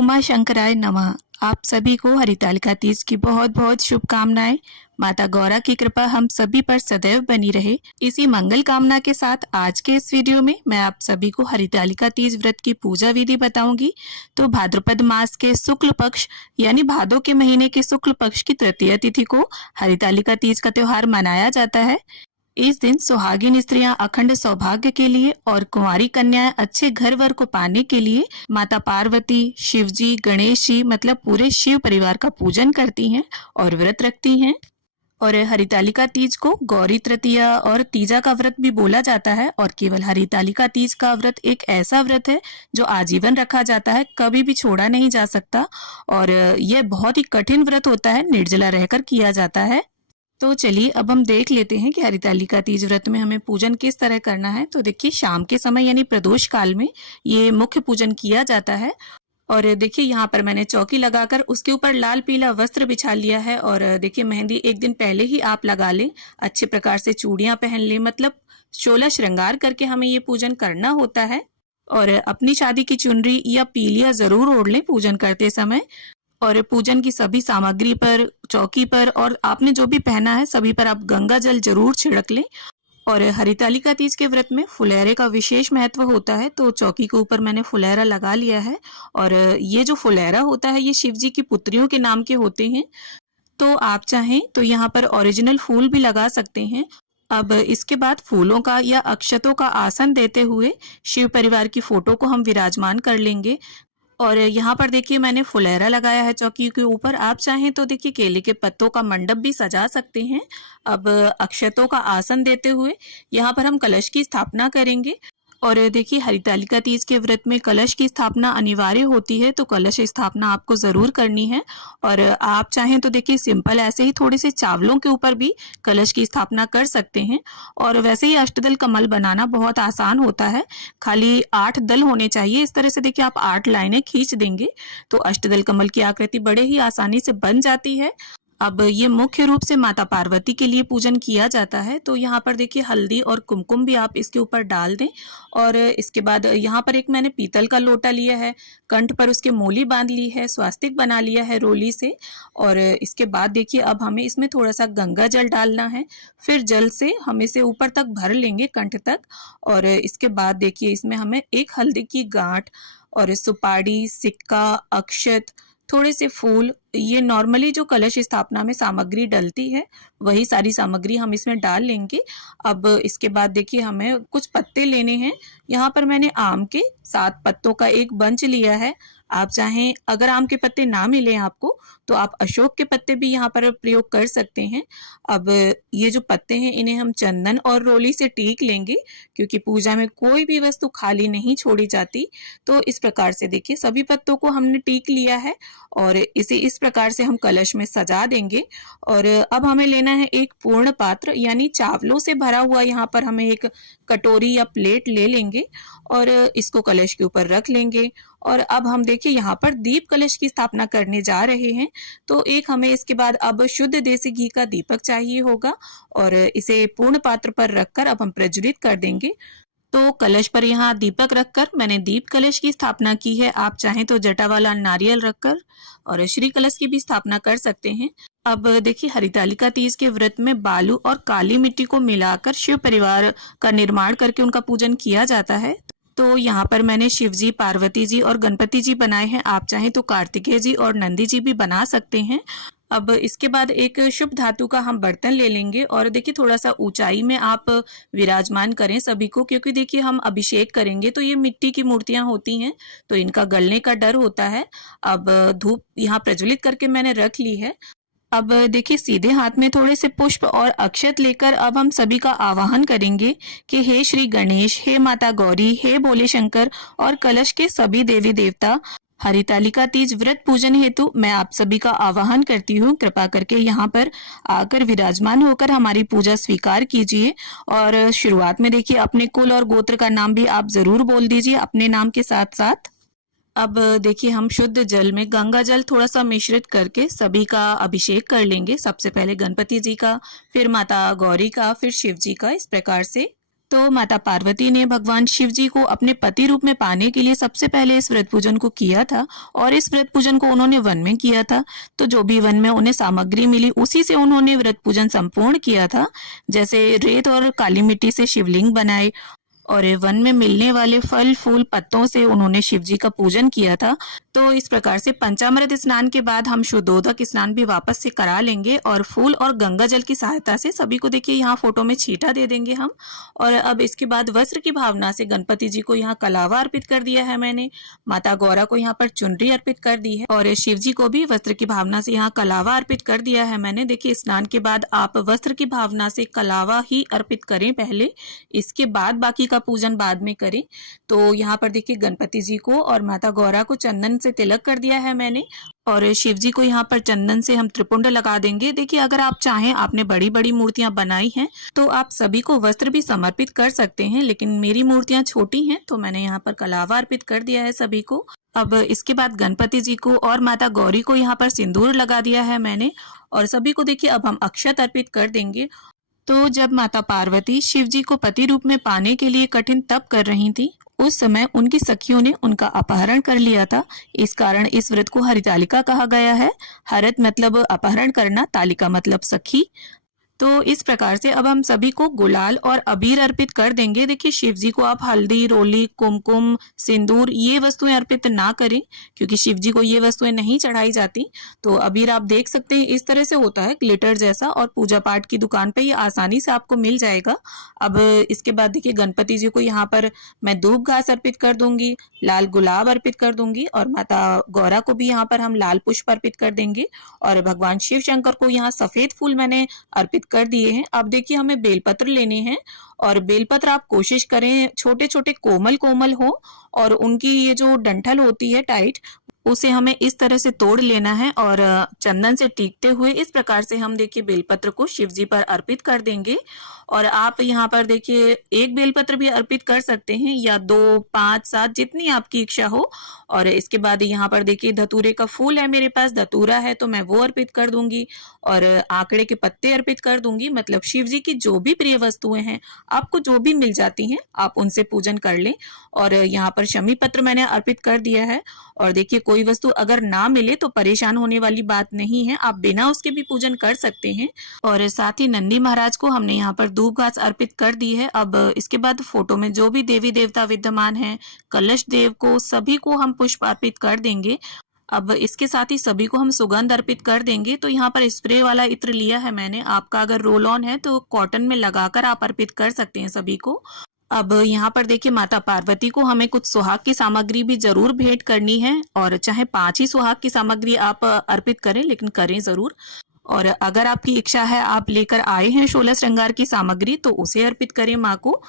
उमा शंकराय नमः। आप सभी को हरितालिका तीज की बहुत बहुत शुभकामनाएं। माता गौरा की कृपा हम सभी पर सदैव बनी रहे। इसी मंगल कामना के साथ आज के इस वीडियो में मैं आप सभी को हरितालिका तीज व्रत की पूजा विधि बताऊंगी। तो भाद्रपद मास के शुक्ल पक्ष यानी भादो के महीने के शुक्ल पक्ष की तृतीय तिथि को हरितालिका तीज का त्योहार मनाया जाता है। इस दिन सुहागिन स्त्रियां अखंड सौभाग्य के लिए और कुंवारी कन्याएं अच्छे घर वर को पाने के लिए माता पार्वती, शिव जी, गणेश जी मतलब पूरे शिव परिवार का पूजन करती हैं और व्रत रखती हैं। और हरितालिका तीज को गौरी तृतीया और तीजा का व्रत भी बोला जाता है। और केवल हरितालिका तीज का व्रत एक ऐसा व्रत है जो आजीवन रखा जाता है, कभी भी छोड़ा नहीं जा सकता। और यह बहुत ही कठिन व्रत होता है, निर्जला रहकर किया जाता है। तो चलिए अब हम देख लेते हैं कि हरितालिका तीज व्रत में हमें पूजन किस तरह करना है। तो देखिए शाम के समय यानी प्रदोष काल में ये मुख्य पूजन किया जाता है। और देखिए यहाँ पर मैंने चौकी लगाकर उसके ऊपर लाल पीला वस्त्र बिछा लिया है। और देखिए मेहंदी एक दिन पहले ही आप लगा लें, अच्छे प्रकार से चूड़ियां पहन लें, मतलब 16 श्रृंगार करके हमें ये पूजन करना होता है। और अपनी शादी की चुनरी या पीलिया जरूर ओढ़ लें पूजन करते समय। और पूजन की सभी सामग्री पर, चौकी पर और आपने जो भी पहना है सभी पर आप गंगा जल जरूर छिड़क लें। और हरितालिका तीज के व्रत में फुलैरे का विशेष महत्व होता है। तो चौकी के ऊपर मैंने फुलैरा लगा लिया है। और ये जो फुलैरा होता है ये शिव जी की पुत्रियों के नाम के होते हैं। तो आप चाहें तो यहाँ पर ओरिजिनल फूल भी लगा सकते हैं। अब इसके बाद फूलों का या अक्षतों का आसन देते हुए शिव परिवार की फोटो को हम विराजमान कर लेंगे। और यहाँ पर देखिए मैंने फुलैरा लगाया है चौकी के ऊपर। आप चाहें तो देखिए केले के पत्तों का मंडप भी सजा सकते हैं। अब अक्षतों का आसन देते हुए यहाँ पर हम कलश की स्थापना करेंगे। और देखिए हरितालिका तीज के व्रत में कलश की स्थापना अनिवार्य होती है, तो कलश स्थापना आपको जरूर करनी है। और आप चाहें तो देखिए सिंपल ऐसे ही थोड़े से चावलों के ऊपर भी कलश की स्थापना कर सकते हैं। और वैसे ही अष्टदल कमल बनाना बहुत आसान होता है, खाली 8 दल होने चाहिए। इस तरह से देखिए आप 8 लाइनें खींच देंगे तो अष्टदल कमल की आकृति बड़े ही आसानी से बन जाती है। अब ये मुख्य रूप से माता पार्वती के लिए पूजन किया जाता है। तो यहाँ पर देखिए हल्दी और कुमकुम भी आप इसके ऊपर डाल दें। और इसके बाद यहाँ पर एक मैंने पीतल का लोटा लिया है, कंठ पर उसके मोली बांध ली है, स्वास्तिक बना लिया है रोली से। और इसके बाद देखिए अब हमें इसमें थोड़ा सा गंगा जल डालना है। फिर जल से हम इसे ऊपर तक भर लेंगे, कंठ तक। और इसके बाद देखिए इसमें हमें एक हल्दी की गांठ और सुपारी, सिक्का, अक्षत, थोड़े से फूल, ये नॉर्मली जो कलश स्थापना में सामग्री डलती है वही सारी सामग्री हम इसमें डाल लेंगे। अब इसके बाद देखिए हमें कुछ पत्ते लेने हैं। यहाँ पर मैंने आम के 7 पत्तों का एक बंच लिया है। आप चाहें अगर आम के पत्ते ना मिले आपको तो आप अशोक के पत्ते भी यहाँ पर प्रयोग कर सकते हैं। अब ये जो पत्ते हैं इन्हें हम चंदन और रोली से टीक लेंगे, क्योंकि पूजा में कोई भी वस्तु खाली नहीं छोड़ी जाती। तो इस प्रकार से देखिए सभी पत्तों को हमने टीक लिया है और इसे इस प्रकार से हम कलश में सजा देंगे। और अब हमें लेना है एक पूर्ण पात्र यानी चावलों से भरा हुआ, यहाँ पर हमें एक कटोरी या प्लेट ले लेंगे और इसको कलश के ऊपर रख लेंगे। और अब हम देखिए यहाँ पर दीप कलश की स्थापना करने जा रहे हैं। तो एक हमें इसके बाद अब शुद्ध देसी घी का दीपक चाहिए होगा और इसे पूर्ण पात्र पर रखकर अब हम प्रज्वलित कर देंगे। तो कलश पर यहाँ दीपक रखकर मैंने दीप कलश की स्थापना की है। आप चाहें तो जटा वाला नारियल रखकर और श्री कलश की भी स्थापना कर सकते हैं। अब देखिए हरितालिका तीज के व्रत में बालू और काली मिट्टी को मिलाकर शिव परिवार का निर्माण करके उनका पूजन किया जाता है। तो यहाँ पर मैंने शिव जी, पार्वती जी और गणपति जी बनाए हैं। आप चाहें तो कार्तिकेय जी और नंदी जी भी बना सकते हैं। अब इसके बाद एक शुभ धातु का हम बर्तन ले लेंगे और देखिए थोड़ा सा ऊंचाई में आप विराजमान करें सभी को, क्योंकि देखिए हम अभिषेक करेंगे तो ये मिट्टी की मूर्तियां होती हैं तो इनका गलने का डर होता है। अब धूप यहाँ प्रज्वलित करके मैंने रख ली है। अब देखिए सीधे हाथ में थोड़े से पुष्प और अक्षत लेकर अब हम सभी का आवाहन करेंगे कि हे श्री गणेश, हे माता गौरी, हे भोले शंकर और कलश के सभी देवी देवता, हरितालिका तीज व्रत पूजन हेतु मैं आप सभी का आवाहन करती हूँ। कृपा करके यहाँ पर आकर विराजमान होकर हमारी पूजा स्वीकार कीजिए। और शुरुआत में देखिए अपने कुल और गोत्र का नाम भी आप जरूर बोल दीजिए अपने नाम के साथ साथ। अब देखिए हम शुद्ध जल में गंगा जल थोड़ा सा मिश्रित करके सभी का अभिषेक कर लेंगे। सबसे पहले गणपति जी का, फिर माता गौरी का, फिर शिव जी का, इस प्रकार से। तो माता पार्वती ने भगवान शिव जी को अपने पति रूप में पाने के लिए सबसे पहले इस व्रत पूजन को किया था और इस व्रत पूजन को उन्होंने वन में किया था। तो जो भी वन में उन्हें सामग्री मिली उसी से उन्होंने व्रत पूजन संपूर्ण किया था। जैसे रेत और काली मिट्टी से शिवलिंग बनाए और वन में मिलने वाले फल फूल पत्तों से उन्होंने शिव जी का पूजन किया था। तो इस प्रकार से पंचामृत स्नान के बाद हम शुद्धोदक स्नान भी वापस से करा लेंगे और फूल और गंगा जल की सहायता से सभी को देखिए यहाँ फोटो में छींटा दे देंगे हम। और अब इसके बाद वस्त्र की भावना से गणपति जी को यहाँ कलावा अर्पित कर दिया है मैंने, माता गौरा को यहाँ पर चुनरी अर्पित कर दी है और शिव जी को भी वस्त्र की भावना से यहाँ कलावा अर्पित कर दिया है मैंने। देखिए स्नान के बाद आप वस्त्र की भावना से कलावा ही अर्पित करें पहले, इसके बाद बाकी का पूजन बाद में करें। तो यहाँ पर देखिए गणपति जी को और माता गौरा को चंदन से तिलक कर दिया है मैंने और शिव जी को यहाँ पर चंदन से हम त्रिपुंड लगा देंगे। देखिए अगर आप चाहें, आपने बड़ी बड़ी मूर्तियां बनाई हैं तो आप सभी को वस्त्र भी समर्पित कर सकते हैं, लेकिन मेरी मूर्तियां छोटी हैं तो मैंने यहाँ पर कलावा अर्पित कर दिया है सभी को। अब इसके बाद गणपति जी को और माता गौरी को यहाँ पर सिंदूर लगा दिया है मैंने और सभी को देखिए अब हम अक्षत अर्पित कर देंगे। तो जब माता पार्वती शिव जी को पति रूप में पाने के लिए कठिन तप कर रही थी, उस समय उनकी सखियों ने उनका अपहरण कर लिया था। इस कारण इस व्रत को हरितालिका कहा गया है। हरत मतलब अपहरण करना, तालिका मतलब सखी। तो इस प्रकार से अब हम सभी को गुलाल और अबीर अर्पित कर देंगे। देखिए शिव जी को आप हल्दी, रोली, कुमकुम, सिंदूर ये वस्तुएं अर्पित ना करें क्योंकि शिव जी को ये वस्तुएं नहीं चढ़ाई जाती। तो अबीर आप देख सकते हैं इस तरह से होता है ग्लिटर जैसा और पूजा पाठ की दुकान पे ये आसानी से आपको मिल जाएगा। अब इसके बाद देखिए गणपति जी को यहाँ पर मैं दूब घास अर्पित कर दूंगी, लाल गुलाब अर्पित कर दूंगी और माता गौरा को भी यहाँ पर हम लाल पुष्प अर्पित कर देंगे और भगवान शिव शंकर को यहाँ सफेद फूल मैंने अर्पित कर दिए हैं। अब देखिए हमें बेलपत्र लेने हैं और बेलपत्र आप कोशिश करें छोटे छोटे कोमल कोमल हो और उनकी ये जो डंठल होती है टाइट, उसे हमें इस तरह से तोड़ लेना है और चंदन से टीकते हुए इस प्रकार से हम देखिए बेलपत्र को शिव जी पर अर्पित कर देंगे। और आप यहाँ पर देखिए एक बेलपत्र भी अर्पित कर सकते हैं या 2, 5, 7 जितनी आपकी इच्छा हो। और इसके बाद यहाँ पर देखिए धतूरे का फूल है, मेरे पास धतूरा है तो मैं वो अर्पित कर दूंगी और आंकड़े के पत्ते अर्पित कर दूंगी। मतलब शिव जी की जो भी प्रिय वस्तुएं हैं, आपको जो भी मिल जाती हैं आप उनसे पूजन कर लें। और यहाँ पर शमी पत्र मैंने अर्पित कर दिया है। और देखिए कोई वस्तु अगर ना मिले तो परेशान होने वाली बात नहीं है, आप बिना उसके भी पूजन कर सकते हैं। और साथ ही नंदी महाराज को हमने यहाँ पर दूब घास अर्पित कर दी है। अब इसके बाद फोटो में जो भी देवी देवता विद्यमान हैं, कलश देव को सभी को हम पुष्प अर्पित कर देंगे। अब इसके साथ ही सभी को हम सुगंध अर्पित कर देंगे। तो यहाँ पर स्प्रे वाला इत्र लिया है मैंने, आपका अगर रोल ऑन है तो कॉटन में लगाकर आप अर्पित कर सकते हैं सभी को। अब यहाँ पर देखिए माता पार्वती को हमें कुछ सुहाग की सामग्री भी जरूर भेंट करनी है और चाहे 5 ही सुहाग की सामग्री आप अर्पित करें, लेकिन करें जरूर। और अगर आपकी इच्छा है आप लेकर आए हैं 16 श्रृंगार की सामग्री तो उसे अर्पित करें माँ को।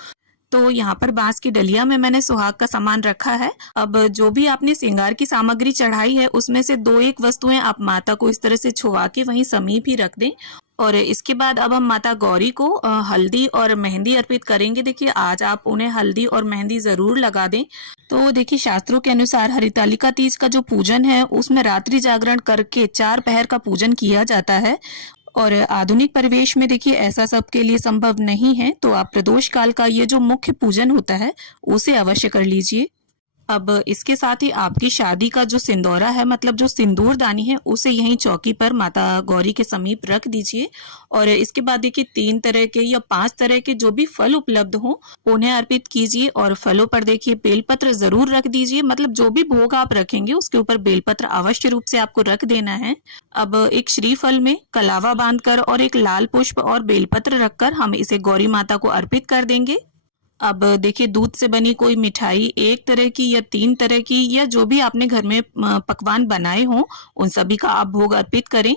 तो यहाँ पर बांस की डलिया में मैंने सुहाग का सामान रखा है। अब जो भी आपने श्रृंगार की सामग्री चढ़ाई है उसमें से 2-1 वस्तुएं आप माता को इस तरह से छुआ के वहीं समीप ही रख दें। और इसके बाद अब हम माता गौरी को हल्दी और मेहंदी अर्पित करेंगे। देखिए आज आप उन्हें हल्दी और मेहंदी जरूर लगा दें। तो देखिए शास्त्रों के अनुसार हरितालिका तीज का जो पूजन है उसमें रात्रि जागरण करके 4 पहर का पूजन किया जाता है और आधुनिक परिवेश में देखिए ऐसा सबके लिए संभव नहीं है। तो आप प्रदोष काल का ये जो मुख्य पूजन होता है उसे अवश्य कर लीजिए। अब इसके साथ ही आपकी शादी का जो सिंदूरा है, मतलब जो सिंदूर दानी है, उसे यहीं चौकी पर माता गौरी के समीप रख दीजिए। और इसके बाद देखिए 3 तरह के या 5 तरह के जो भी फल उपलब्ध हो उन्हें अर्पित कीजिए और फलों पर देखिए बेलपत्र जरूर रख दीजिए। मतलब जो भी भोग आप रखेंगे उसके ऊपर बेलपत्र अवश्य रूप से आपको रख देना है। अब एक श्रीफल में कलावा बांधकर और एक लाल पुष्प और बेलपत्र रखकर हम इसे गौरी माता को अर्पित कर देंगे। अब देखिए दूध से बनी कोई मिठाई 1 तरह की या 3 तरह की या जो भी आपने घर में पकवान बनाए हों उन सभी का आप भोग अर्पित करें।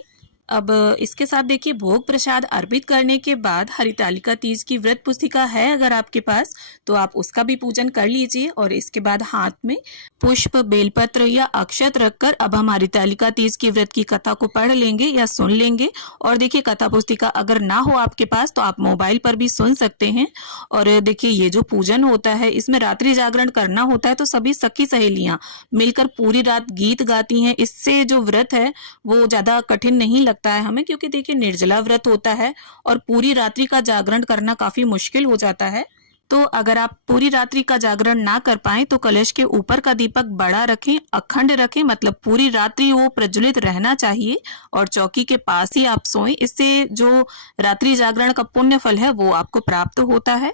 अब इसके साथ देखिए भोग प्रसाद अर्पित करने के बाद हरितालिका तीज की व्रत पुस्तिका है अगर आपके पास तो आप उसका भी पूजन कर लीजिए। और इसके बाद हाथ में पुष्प, बेलपत्र या अक्षत रखकर अब हम हरितालिका तीज की व्रत की कथा को पढ़ लेंगे या सुन लेंगे। और देखिए कथा पुस्तिका अगर ना हो आपके पास तो आप मोबाइल पर भी सुन सकते हैं। और देखिए ये जो पूजन होता है इसमें रात्रि जागरण करना होता है, तो सभी सखी सहेलियां मिलकर पूरी रात गीत गाती हैं। इससे जो व्रत है वो ज्यादा कठिन नहीं लगता है हमें, क्योंकि देखिए निर्जला व्रत होता है और पूरी रात्रि का जागरण करना काफी मुश्किल हो जाता है। तो अगर आप पूरी रात्रि का जागरण ना कर पाएं तो कलश के ऊपर का दीपक बड़ा रखें, अखंड रखें, मतलब पूरी रात्रि वो प्रज्वलित रहना चाहिए और चौकी के पास ही आप सोएं। इससे जो रात्रि जागरण का पुण्य फल है वो आपको प्राप्त होता है।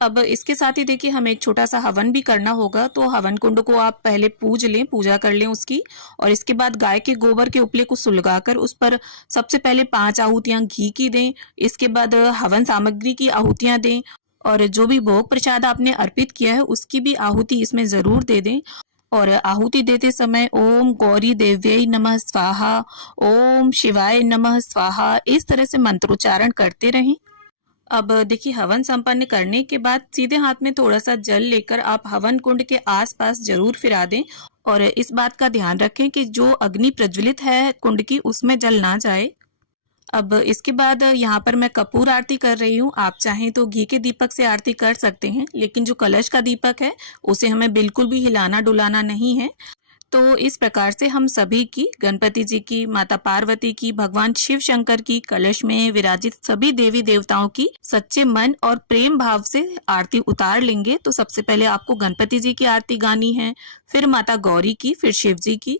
अब इसके साथ ही देखिए हमें एक छोटा सा हवन भी करना होगा। तो हवन कुंड को आप पहले पूज लें, पूजा कर लें उसकी, और इसके बाद गाय के गोबर के उपले को सुलगाकर उस पर सबसे पहले 5 आहुतियां घी की दें। इसके बाद हवन सामग्री की आहुतियां दें और जो भी भोग प्रसाद आपने अर्पित किया है उसकी भी आहुति इसमें जरूर दे दें। और आहुति देते समय ओम गौरी देव्यै नमः स्वाहा, ओम शिवाय नमः स्वाहा, इस तरह से मंत्रोच्चारण करते रहें। अब देखिए हवन संपन्न करने के बाद सीधे हाथ में थोड़ा सा जल लेकर आप हवन कुंड के आसपास जरूर फिरा दें और इस बात का ध्यान रखें कि जो अग्नि प्रज्वलित है कुंड की उसमें जल ना जाए। अब इसके बाद यहाँ पर मैं कपूर आरती कर रही हूँ। आप चाहें तो घी के दीपक से आरती कर सकते हैं, लेकिन जो कलश का दीपक है उसे हमें बिल्कुल भी हिलाना डुलाना नहीं है। तो इस प्रकार से हम सभी की, गणपति जी की, माता पार्वती की, भगवान शिव शंकर की, कलश में विराजित सभी देवी देवताओं की सच्चे मन और प्रेम भाव से आरती उतार लेंगे। तो सबसे पहले आपको गणपति जी की आरती गानी है, फिर माता गौरी की, फिर शिव जी की।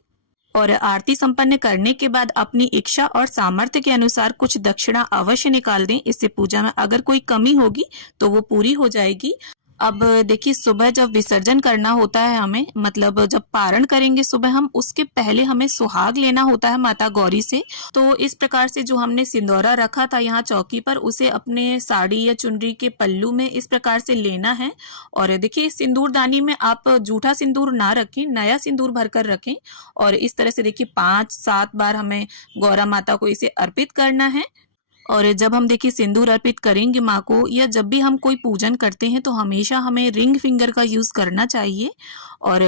और आरती संपन्न करने के बाद अपनी इच्छा और सामर्थ्य के अनुसार कुछ दक्षिणा अवश्य निकाल दें। इससे पूजा में अगर कोई कमी होगी तो वो पूरी हो जाएगी। अब देखिए सुबह जब विसर्जन करना होता है हमें, मतलब जब पारण करेंगे सुबह हम, उसके पहले हमें सुहाग लेना होता है माता गौरी से। तो इस प्रकार से जो हमने सिंदूरा रखा था यहाँ चौकी पर, उसे अपने साड़ी या चुनरी के पल्लू में इस प्रकार से लेना है। और देखिए सिंदूरदानी में आप जूठा सिंदूर ना रखें, नया सिंदूर भरकर रखें। और इस तरह से देखिए 5-7 बार हमें गौरा माता को इसे अर्पित करना है। और जब हम देखिए सिंदूर अर्पित करेंगे माँ को, या जब भी हम कोई पूजन करते हैं तो हमेशा हमें रिंग फिंगर का यूज करना चाहिए। और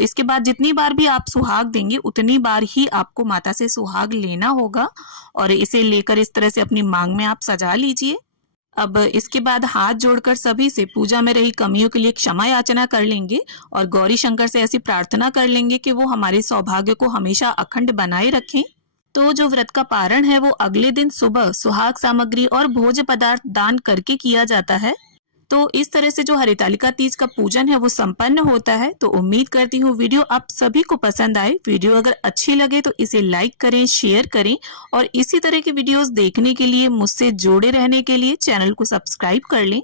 इसके बाद जितनी बार भी आप सुहाग देंगे उतनी बार ही आपको माता से सुहाग लेना होगा और इसे लेकर इस तरह से अपनी मांग में आप सजा लीजिए। अब इसके बाद हाथ जोड़कर सभी से पूजा में रही कमियों के लिए क्षमा याचना कर लेंगे और गौरी शंकर से ऐसी प्रार्थना कर लेंगे कि वो हमारे सौभाग्य को हमेशा अखंड बनाए रखें। तो जो व्रत का पारण है वो अगले दिन सुबह सुहाग सामग्री और भोज्य पदार्थ दान करके किया जाता है। तो इस तरह से जो हरितालिका तीज का पूजन है वो संपन्न होता है। तो उम्मीद करती हूँ वीडियो आप सभी को पसंद आए। वीडियो अगर अच्छी लगे तो इसे लाइक करें, शेयर करें और इसी तरह की वीडियोस देखने के लिए, मुझसे जुड़े रहने के लिए चैनल को सब्सक्राइब कर लें।